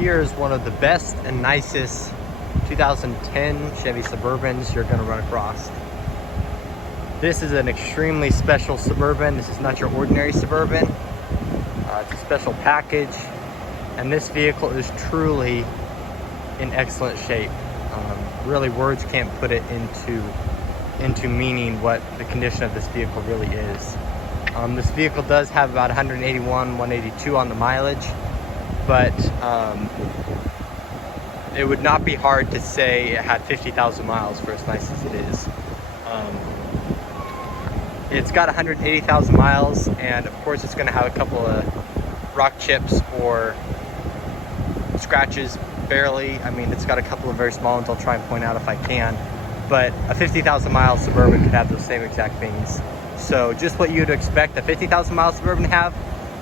here is one of the best and nicest 2010 Chevy Suburbans you're gonna run across. This is an extremely special Suburban. This is not your ordinary Suburban. It's a special package, and this vehicle is truly in excellent shape. Really, words can't put it into meaning what the condition of this vehicle really is. This vehicle does have about 181, 182 on the mileage, but it would not be hard to say it had 50,000 miles for as nice as it is. It's got 180,000 miles, and of course it's going to have a couple of rock chips or scratches, barely. I mean, it's got a couple of very small ones I'll try and point out if I can, but a 50,000 mile Suburban could have those same exact things. So just what you'd expect a 50,000 mile Suburban to have,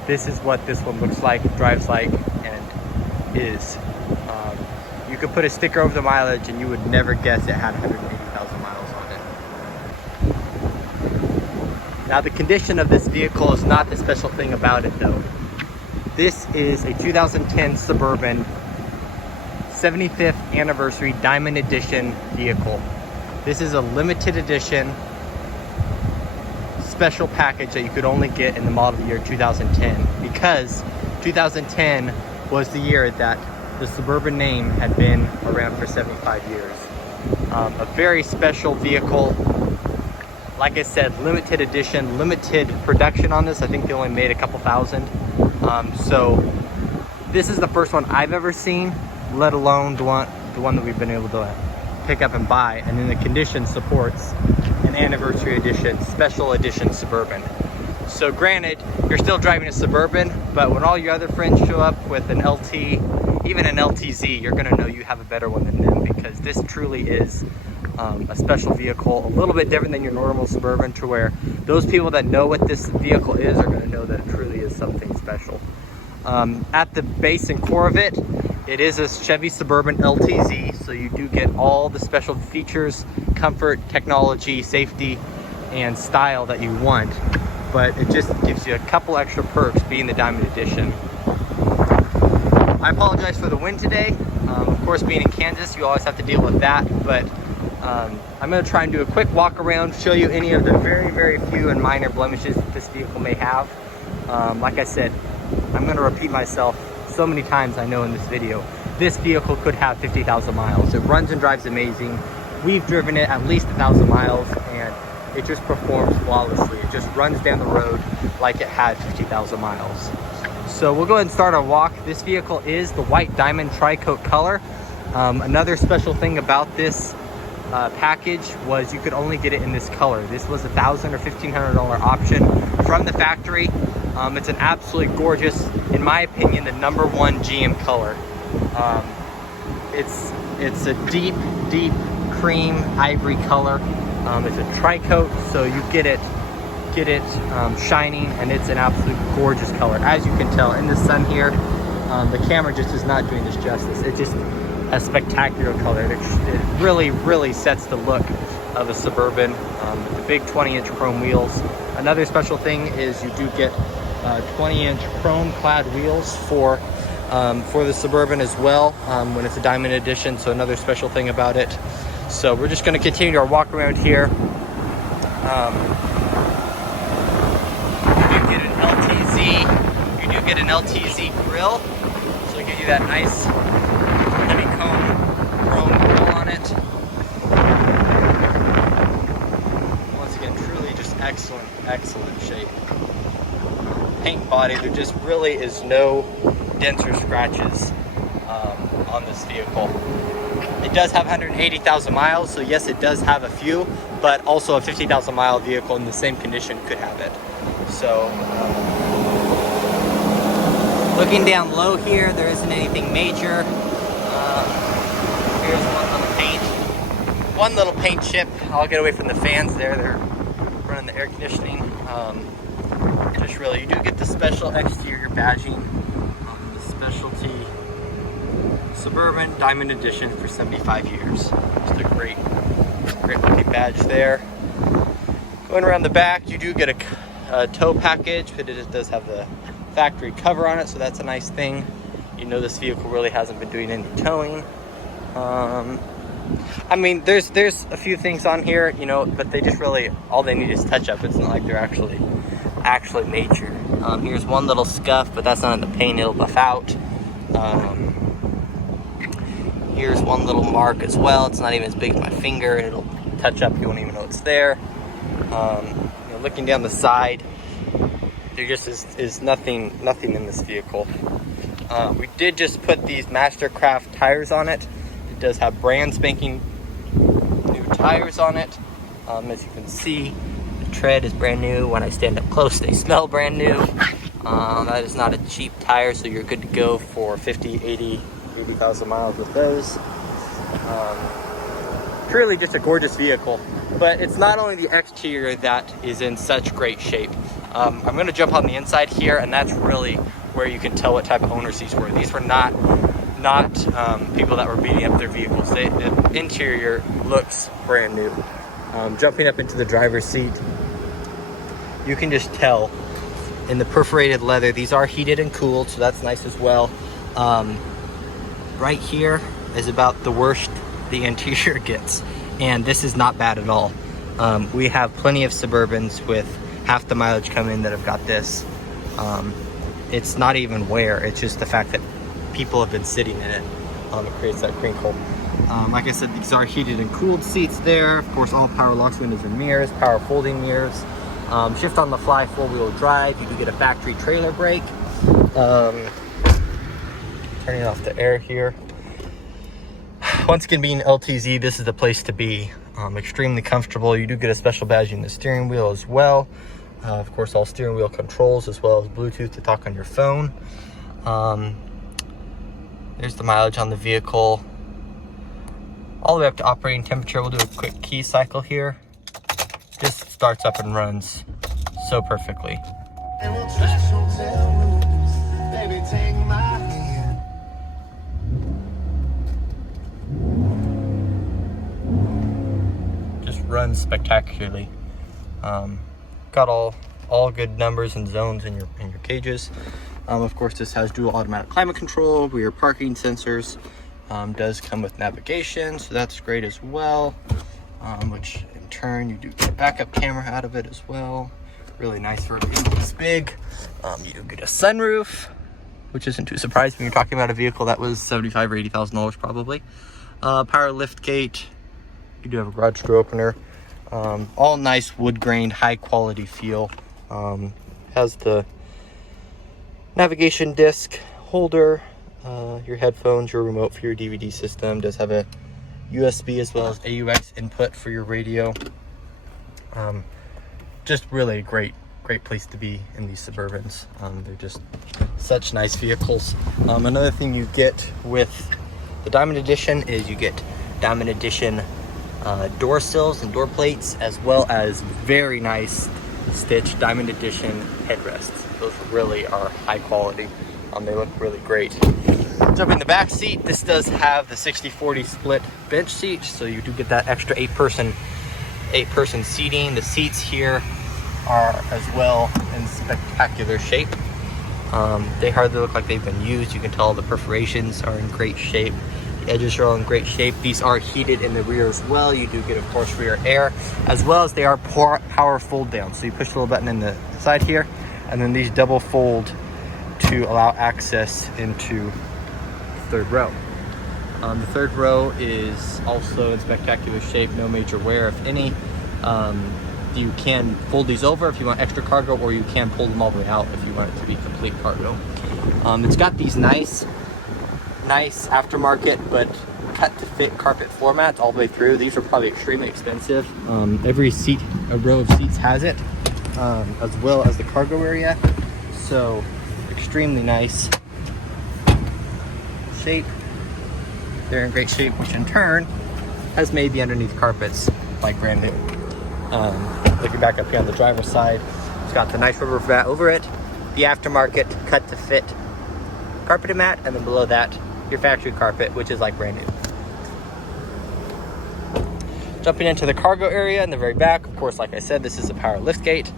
this is what this one looks like, drives like, and is. You could put a sticker over the mileage and you would never guess it had 180,000 miles on it. Now, the condition of this vehicle is not the special thing about it though. This is a 2010 Suburban 75th anniversary Diamond Edition vehicle. This is a limited edition special package that you could only get in the model year 2010, because 2010 was the year that the Suburban name had been around for 75 years. A very special vehicle. Like I said, limited edition, limited production on this. I think they only made a couple thousand. So this is the first one I've ever seen, let alone the one that we've been able to pick up and buy, and then the condition supports an anniversary edition, special edition Suburban. So granted, you're still driving a Suburban, but when all your other friends show up with an LT, even an LTZ, you're gonna know you have a better one than them, because this truly is a special vehicle, a little bit different than your normal Suburban, to where those people that know what this vehicle is are gonna know that it truly is something special. At the base and core of it, it is a Chevy Suburban LTZ, so you do get all the special features, comfort, technology, safety, and style that you want, but it just gives you a couple extra perks being the Diamond Edition. I apologize for the wind today. Of course, being in Kansas, you always have to deal with that, but I'm going to try and do a quick walk around, show you any of the very, very few and minor blemishes that this vehicle may have. Like I said, I'm going to repeat myself so many times I know in this video. This vehicle could have 50,000 miles. It runs and drives amazing. We've driven it at least 1,000 miles, and it just performs flawlessly. It just runs down the road like it had 50,000 miles. So we'll go ahead and start our walk. This vehicle is the white Diamond Tricoat color. Another special thing about this package was you could only get it in this color. This was a $1,000 or $1,500 option from the factory. It's an absolutely gorgeous, in my opinion, the #1 GM color. It's a deep cream ivory color. It's a tricoat, so you get it shining, and it's an absolute gorgeous color. As you can tell in the sun here, the camera just is not doing this justice. It's just a spectacular color. It really sets the look of a Suburban. The big 20-inch chrome wheels. Another special thing is you do get 20-inch chrome clad wheels for the Suburban as well, when it's a Diamond Edition, so another special thing about it. So we're just going to continue our walk around here. You do get an LTZ grill, so it gives you that nice honeycomb chrome grill on it. Once again, truly just excellent shape. Paint body, there just really is no dents or scratches on this vehicle. It does have 180,000 miles, so yes, it does have a few, but also a 50,000 mile vehicle in the same condition could have it. So looking down low here, there isn't anything major. Here's one little paint chip. I'll get away from the fans there. They're running the air conditioning. Just really, you do get the special exterior badging, the specialty Suburban Diamond Edition for 75 years. Just a great looking badge there. Going around the back, you do get a tow package, but it does have the factory cover on it, so that's a nice thing. You know this vehicle really hasn't been doing any towing. I mean, there's a few things on here, you know, but they just really, all they need is touch up. It's not like they're actually major. Here's one little scuff, but that's not in the paint, it'll buff out. Here's one little mark as well. It's not even as big as my finger, and it'll touch up, you won't even know it's there. You know, looking down the side, there just is nothing in this vehicle. We did just put these Mastercraft tires on it. It does have brand spanking new tires on it. As you can see, the tread is brand new. When I stand up close, they smell brand new. That is not a cheap tire, so you're good to go for 80,000 miles with those. Truly just a gorgeous vehicle. But it's not only the exterior that is in such great shape. I'm going to jump on the inside here, and that's really where you can tell what type of owners these were. These were not people that were beating up their vehicles. The interior looks brand new. Jumping up into the driver's seat, you can just tell in the perforated leather, these are heated and cooled, so that's nice as well. Right here is about the worst the interior gets, and this is not bad at all. We have plenty of Suburbans with half the mileage coming in that have got this. It's not even wear, it's just the fact that people have been sitting in it. It creates that crinkle. Like I said, these are heated and cooled seats there. Of course, all power locks, windows and mirrors, power folding mirrors. Shift on the fly, four-wheel drive. You do get a factory trailer brake. Turning off the air here. Once again, being LTZ, this is the place to be. Extremely comfortable. You do get a special badge in the steering wheel as well. Of course, all steering wheel controls, as well as Bluetooth to talk on your phone. There's the mileage on the vehicle. All the way up to operating temperature. We'll do a quick key cycle here. Just starts up and runs so perfectly. And we'll trash hotel rooms. Baby, take my hand. Just runs spectacularly. Got all good numbers and zones in your cages. Of course, this has dual automatic climate control, rear parking sensors. Does come with navigation, so that's great as well. Which in turn, you do get a backup camera out of it as well. Really nice for a vehicle this big. You do get a sunroof, which isn't too surprising when you're talking about a vehicle that was $75,000 or $80,000 probably. Power lift gate. You do have a garage door opener. All nice wood grained, high quality feel. Has the navigation disc holder, your headphones, your remote for your DVD system. Does have a USB as well as AUX input for your radio. Just really a great place to be in these Suburbans. They're just such nice vehicles. Another thing you get with the Diamond Edition is you get Diamond Edition door sills and door plates, as well as very nice stitched Diamond Edition headrests. Those really are high quality. They look really great. Jump in the back seat. This does have the 60-40 split bench seat, so you do get that extra eight person seating. The seats here are as well in spectacular shape. They hardly look like they've been used. You can tell the perforations are in great shape. The edges are all in great shape. These are heated in the rear as well. You do get, of course, rear air, as well as they are power fold down. So you push the little button in the side here, and then these double fold to allow access into the third row. The third row is also in spectacular shape, no major wear, if any. You can fold these over if you want extra cargo, or you can pull them all the way out if you want it to be complete cargo. It's got these nice aftermarket but cut to fit carpet floor mats all the way through. These are probably extremely expensive. Every seat, a row of seats has it, as well as the cargo area. So extremely nice shape. They're in great shape, which in turn has made the underneath carpets like brand new. Looking back up here on the driver's side, it's got the nice rubber mat over it, the aftermarket cut to fit carpeted mat, and then below that your factory carpet, which is like brand new. Jumping into the cargo area in the very back, of course, like I said, this is a power lift gate.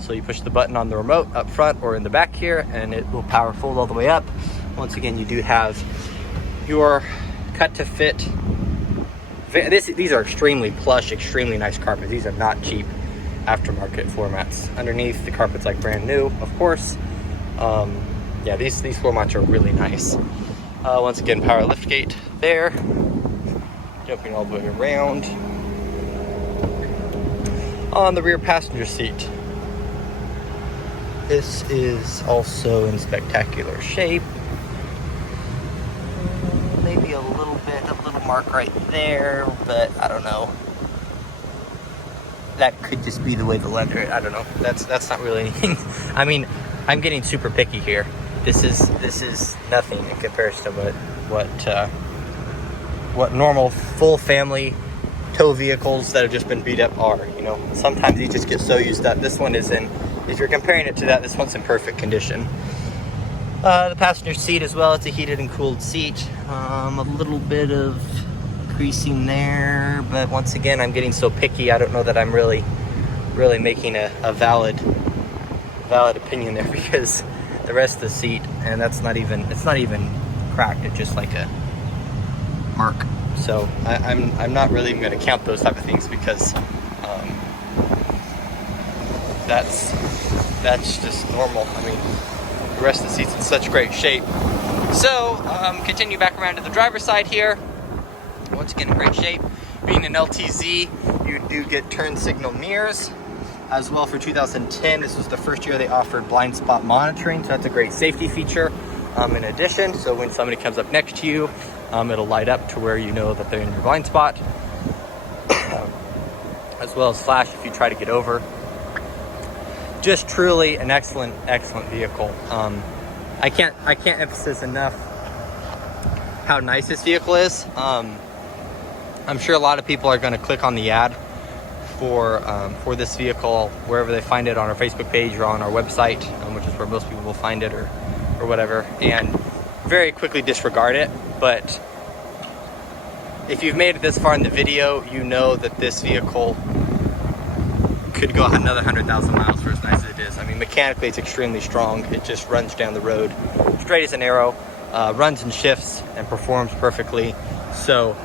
So you push the button on the remote up front or in the back here, and it will power fold all the way up. Once again, you do have your cut to fit. These are extremely plush, extremely nice carpets. These are not cheap aftermarket floor mats. Underneath, the carpet's like brand new, of course. Yeah, these floor mats are really nice. Once again, power liftgate there. Jumping all the way around. On the rear passenger seat, this is also in spectacular shape. Maybe a little mark right there, but I don't know. That could just be the way the leather, I don't know. That's not really anything. I mean, I'm getting super picky here. This is nothing in comparison to what normal full family tow vehicles that have just been beat up are. You know, sometimes you just get so used up. This one is in, if you're comparing it to that, this one's in perfect condition. The passenger seat as well, it's a heated and cooled seat. A little bit of creasing there, but once again, I'm getting so picky, I don't know that I'm really making a valid opinion there, because the rest of the seat, and it's not even cracked, it's just like a mark. So I'm not really even going to count those type of things, because that's just normal. I mean, the rest of the seat's in such great shape. So continue back around to the driver's side here. Once again, in great shape. Being an LTZ, you do get turn signal mirrors as well. For 2010, this was the first year they offered blind spot monitoring, so that's a great safety feature. In addition, so when somebody comes up next to you, it'll light up to where you know that they're in your blind spot, as well as flash if you try to get over. Just truly an excellent vehicle. I can't emphasize enough how nice this vehicle is. I'm sure a lot of people are going to click on the ad for this vehicle wherever they find it, on our Facebook page or on our website, which is where most people will find it, or whatever, and very quickly disregard it. But if you've made it this far in the video, you know that this vehicle could go another 100,000 miles for as nice as it is. I mean, mechanically it's extremely strong. It just runs down the road straight as an arrow, runs and shifts and performs perfectly. So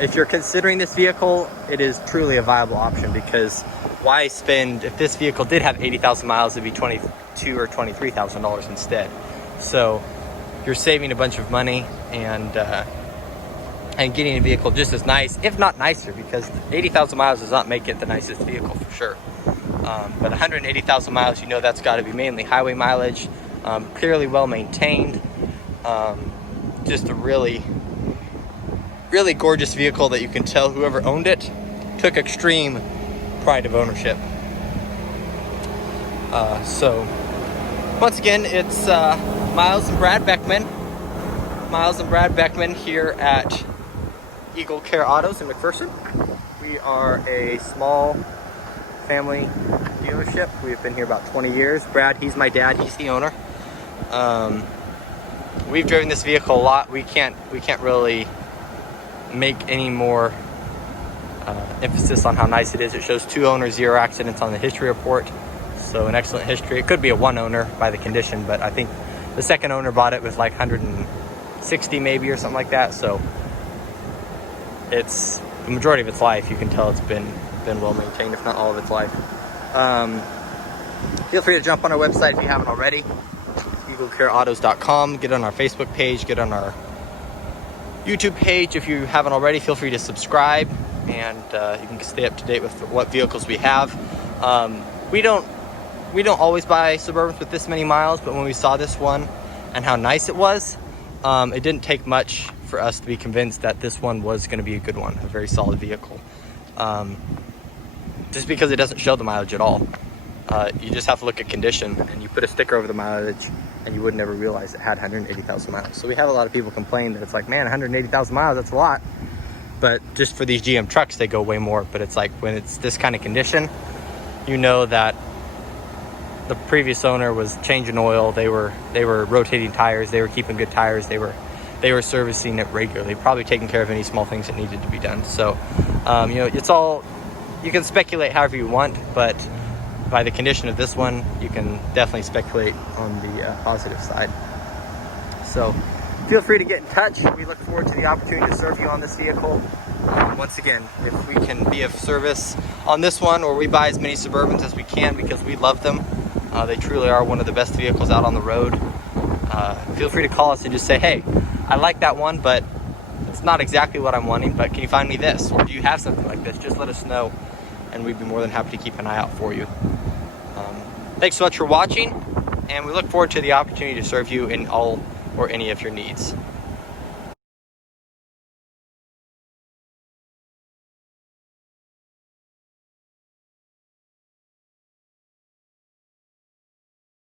if you're considering this vehicle, it is truly a viable option, because why spend, if this vehicle did have 80,000 miles, it'd be $22,000 or $23,000 instead. So you're saving a bunch of money and getting a vehicle just as nice, if not nicer, because 80,000 miles does not make it the nicest vehicle for sure. But 180,000 miles, you know that's got to be mainly highway mileage, clearly well maintained. Just a really gorgeous vehicle that you can tell whoever owned it took extreme pride of ownership. So once again, it's Miles and Brad Beckman. Miles and Brad Beckman here at Eagle Care Autos in McPherson. We are a small family dealership. We've been here about 20 years. Brad, he's my dad, he's the owner. We've driven this vehicle a lot. We can't really make any more emphasis on how nice it is. It shows 2 owners, 0 accidents on the history report. So an excellent history. It could be a 1 owner by the condition, but I think the second owner bought it with like 160 maybe or something like that. So it's the majority of its life. You can tell it's been well maintained, if not all of its life. Feel free to jump on our website if you haven't already, eaglecareautos.com. Get on our Facebook page, get on our YouTube page. If you haven't already, feel free to subscribe, and you can stay up to date with what vehicles we have. We don't always buy Suburbans with this many miles, but when we saw this one and how nice it was, it didn't take much for us to be convinced that this one was going to be a good one, a very solid vehicle. Just because it doesn't show the mileage at all. You just have to look at condition, and you put a sticker over the mileage and you would never realize it had 180,000 miles. So we have a lot of people complain that it's like, man, 180,000 miles, that's a lot. But just for these GM trucks, they go way more. But it's like, when it's this kind of condition, you know that the previous owner was changing oil, they were rotating tires, they were keeping good tires, they were servicing it regularly, probably taking care of any small things that needed to be done. So you know, it's all, you can speculate however you want, but by the condition of this one, you can definitely speculate on the positive side. So feel free to get in touch. We look forward to the opportunity to serve you on this vehicle. Once again, if we can be of service on this one, or we buy as many Suburbans as we can because we love them. They truly are one of the best vehicles out on the road. Feel free to call us and just say, hey, I like that one, but it's not exactly what I'm wanting, but can you find me this? Or do you have something like this? Just let us know, and we'd be more than happy to keep an eye out for you. Thanks so much for watching, and we look forward to the opportunity to serve you in all or any of your needs.